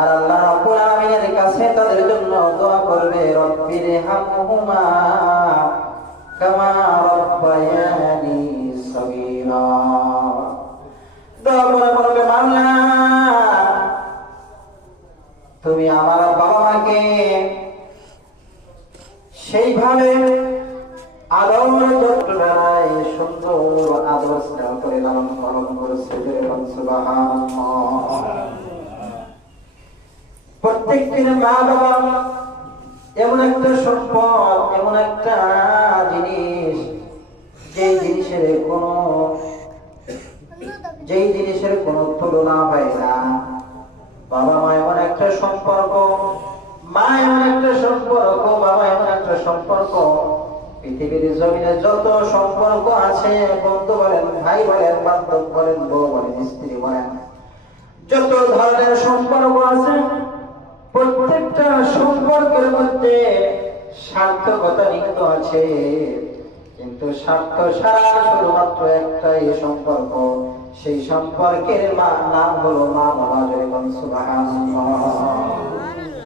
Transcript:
আর আল্লাহ রাব্বুল আলামিনের কাছে তাদের জন্য দোয়া করবে, রব্বির হামহুমা কামা রাব্বায়ানি সগীরা। দোয়া করে বলবে, মাওলা তুমি আমার বাবা মাকে সেইভাবে আদর যত্নায় সুন্দর আদর স্নেহ করে লালন পালন করেছে। সুবহানাল্লাহ। প্রত্যেকদিন মা বাবা এমন একটা সম্পদ, এমন একটা জিনিস, যেই জিনিসের কোনো তুলনা হয় না। বাবা মা এমন একটা সম্পর্ক, মা এমন একটা সম্পর্ক, বাবা এমন একটা সম্পর্ক, পৃথিবীর জমিনে যত সম্পর্ক আছে, বন্ধু বলেন, ভাই বলেন, বান্ধব বলেন, বউ বলেন, স্ত্রী বলেন, যত ধরনের সম্পর্ক আছে, প্রত্যেকটা সম্পর্কের মধ্যে সার্থকতা নিহিত আছে। কিন্তু স্বার্থ ছাড়া শুধুমাত্র একটাই সম্পর্ক, সেই সম্পর্কের নাম হলো মা বাবা। জয় বলুন সুবহানাল্লাহ।